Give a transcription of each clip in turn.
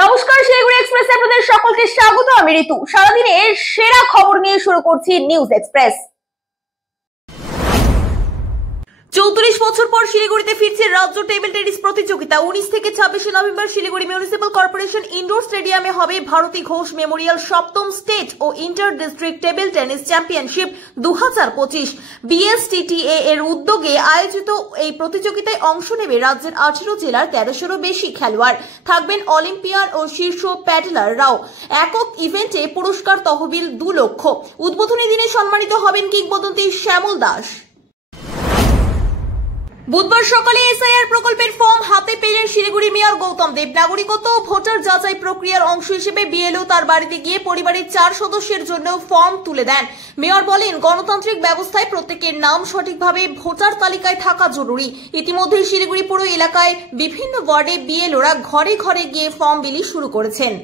নমস্কার, শিলিগুড়ি এক্সপ্রেসে আপনাদের সকলকে স্বাগত। আমি ঋতু। সারাদিনের সেরা খবর নিয়ে শুরু করছি নিউজ এক্সপ্রেস। 34 বছর পর শিলিগুড়িতে ফিরছে রাজ্য টেবিল টেনিস প্রতিযোগিতা। 19 থেকে 26 November Siliguri municipal corporation indoor স্টেডিয়ামে হবে ভারতী ঘোষ মেমোরিয়াল সপ্তম স্টেট ও inter district table tennis championship 2025। BSTTA এর উদ্যোগে আয়োজিত এই প্রতিযোগিতায় অংশ নেবে রাজ্যের 18 জেলার 1300-এরও বেশি খেলোয়াড়। থাকবেন অলিম্পিয়ান ও শীর্ষ প্যাডেলাররাও। একক ইভেন্টে পুরস্কার তহবিল 2 লক্ষ। উদ্বোধনী দিনে সম্মানিত হবেন কিংবদন্তি শ্যামল দাস। বুধবার সকালে এসআইআর প্রকল্পের ফর্ম হাতে পেলেন শিলিগুড়ি মেয়র গৌতম দেব। নাগরিকত্ব ও ভোটার যাচাই প্রক্রিয়ার অংশ হিসেবে বিএলও তার বাড়িতে গিয়ে পরিবারের 4 সদস্যের জন্য ফর্ম তুলে দেন। মেয়র বলেন, গণতান্ত্রিক ব্যবস্থায় প্রত্যেকের নাম সঠিকভাবে ভোটার তালিকায় থাকা জরুরি। ইতিমধ্যে শিলিগুড়ি পুর এলাকায় বিভিন্ন ওয়ার্ডে বিএলওরা ঘরে ঘরে গিয়ে ফর্ম বিলি শুরু করেছেন।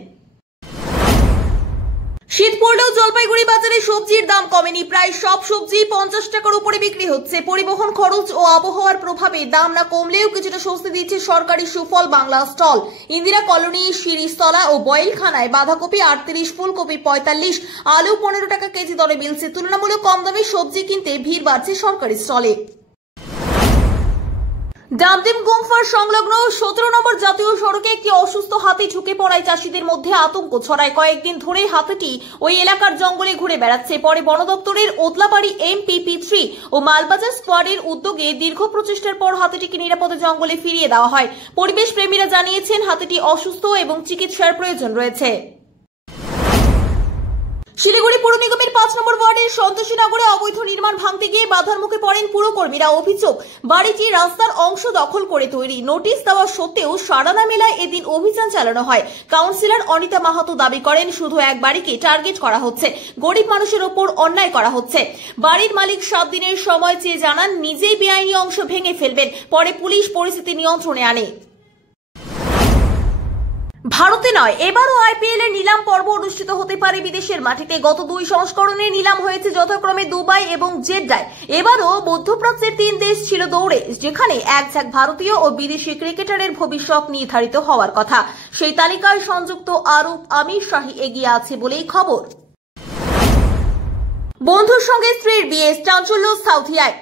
শীত পড়লেও জলপাইগুড়ি বাজারে সবজির দাম কমেনি। প্রায় সব সবজি 50 টাকার উপরে বিক্রি হচ্ছে। পরিবহন খরচ ও আবহাওয়ার প্রভাবে দাম না কমলেও কিছুটা স্বস্তি দিচ্ছে সরকারি সুফল বাংলা স্টল। ইন্দিরা কলোনি, শিরিষতলা ও বয়েলখানায় বাঁধাকপি 38, ফুলকপি 45, আলু 15 টাকা কেজি দরে মিলছে। তুলনামূলক কম দামে সবজি কিনতে ভিড় বাড়ছে সরকারি স্টলে। ডামডিম গুমফার সংলগ্ন 17 নম্বর জাতীয় সড়কে একটি অসুস্থ হাতি ঢুকে পড়ায় চাষিদের মধ্যে আতঙ্ক ছড়ায়। কয়েকদিন ধরে হাতিটি ওই এলাকার জঙ্গলে ঘুরে বেড়াচ্ছে। পরে বন দপ্তরের ওদলাবাড়ি MPP3 ও মালবাজার স্কোয়াডের উদ্যোগে দীর্ঘ প্রচেষ্টার পর হাতিটিকে নিরাপদে জঙ্গলে ফিরিয়ে দেওয়া হয়। পরিবেশ প্রেমীরা জানিয়েছেন হাতিটি অসুস্থ এবং চিকিৎসার প্রয়োজন রয়েছে। শিলিগুড়ি পুর নিগমের 5 নম্বর ওয়ার্ডের সন্তোষীনগরে অবৈধ নির্মাণ ভাঙতে গিয়ে বাধার মুখে পড়েন পুরকর্মীরা। অভিযোগ, বাড়িটি রাস্তার অংশ দখল করে তৈরি। নোটিশ দেওয়া সত্ত্বেও সাড়া না মেলায় এদিন অভিযান চালানো হয়। কাউন্সিলর অনিতা মাহাতো দাবি করেন, শুধু এক বাড়িকে টার্গেট করা হচ্ছে, গরিব মানুষের ওপর অন্যায় করা হচ্ছে। বাড়ির মালিক 7 দিনের সময় চেয়ে জানান নিজেই বেআইনি অংশ ভেঙে ফেলবেন। পরে পুলিশ পরিস্থিতি নিয়ন্ত্রণে আনে। ভারতে নয়, এবারও আইপিএল এর নিলাম পর্ব অনুষ্ঠিত হতে পারে বিদেশের মাটিতে। গত 2 সংস্করণের নিলাম হয়েছে যথাক্রমে দুবাই এবং জেড্ডায়। এবারও মধ্যপ্রাচ্যের 3 দেশ ছিল দৌড়ে, যেখানে এক ঝাঁক ভারতীয় ও বিদেশি ক্রিকেটারের ভবিষ্যৎ নির্ধারিত হওয়ার কথা। সেই তালিকায় সংযুক্ত আরব আমির শাহী এগিয়ে আছে বলেই খবর। বন্ধুর সঙ্গে স্ত্রীর বিয়ে, চাঞ্চল্য সাউথিয়ায়।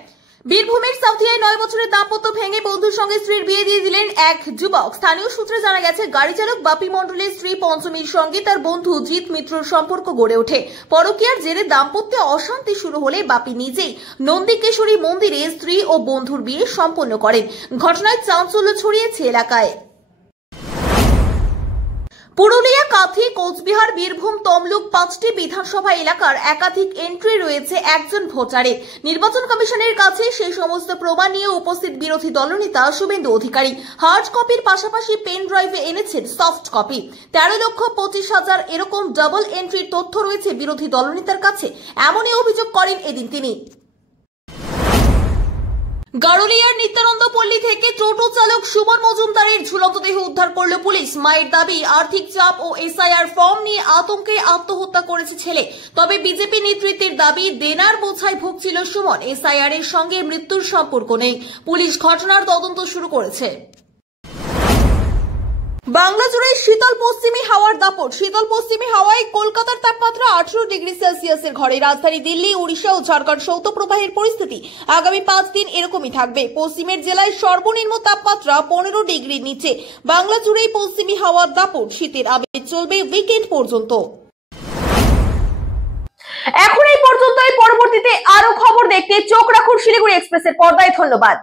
বীরভূমের সাউথিয়ায় 9 বছরের দাম্পত্য ভেঙে বন্ধুর সঙ্গে স্ত্রীর বিয়ে দিয়ে দিলেন এক যুবক। স্থানীয় সূত্রে জানা গেছে, গাড়ি চালক বাপি মণ্ডলের স্ত্রী পঞ্চমীর সঙ্গে তার বন্ধু জিৎ মিত্রর সম্পর্ক গড়ে ওঠে। পরকীয়ার জেরে দাম্পত্যে অশান্তি শুরু হলে বাপি নিজেই নন্দিকেশ্বরী মন্দিরে স্ত্রী ও বন্ধুর বিয়ে সম্পন্ন করেন। ঘটনায় চাঞ্চল্য ছড়িয়েছে এলাকায়। পুরুলিয়া, কাঁথি, কোচবিহার, বীরভূম, তমলুক 5টি বিধানসভা এলাকার একাধিক এন্ট্রি রয়েছে একজন ভোটারের। নির্বাচন কমিশনের কাছে সেই সমস্ত প্রমাণ নিয়ে উপস্থিত বিরোধী দলনেতা শুভেন্দু অধিকারী হার্ড কপির পাশাপাশি পেন ড্রাইভে এনেছেন সফট কপি। 13,25,000 এরকম ডাবল এন্ট্রির তথ্য রয়েছে বিরোধী দলনেতার কাছে, এমনই অভিযোগ করেন এদিন তিনি। গারুলিয়ার নিত্যানন্দ পল্লী থেকে টোটো চালক সুমন মজুমদারের ঝুলন্ত দেহ উদ্ধার করল পুলিশ। মায়ের দাবি, আর্থিক চাপ ও এসআইআর ফর্ম নিয়ে আতঙ্কে আত্মহত্যা করেছে ছেলে। তবে বিজেপি নেতৃত্বের দাবি, দেনার বোঝায় ভুগছিল সুমন। এসআইআর এর সঙ্গে মৃত্যুর সম্পর্ক নেই। পুলিশ ঘটনার তদন্ত শুরু করেছে। বাংলা জুড়ে শীতল পশ্চিমী হাওয়ার দাপট। শীতল পশ্চিমী হাওয়ায় কলকাতার তাপমাত্রা 18 ডিগ্রি সেলসিয়াসের ঘরে। রাজধানী দিল্লি, উড়িষ্যা ও ঝাড়খণ্ড শৈত্যপ্রবাহের পরিস্থিতি আগামী 5 দিন এরকমই থাকবে। পশ্চিমের জেলায় সর্বনিম্ন তাপমাত্রা 15 ডিগ্রির নিচে। বাংলা জুড়েই পশ্চিমী হাওয়ার দাপট। শীতের আবেগ চলবে উইকেন্ড পর্যন্ত। এখন এই পর্যন্তই। পরবর্তীতে আরো খবর দেখতে চোখ রাখুন শিলিগুড়ি এক্সপ্রেসের পর্দায়। ধন্যবাদ।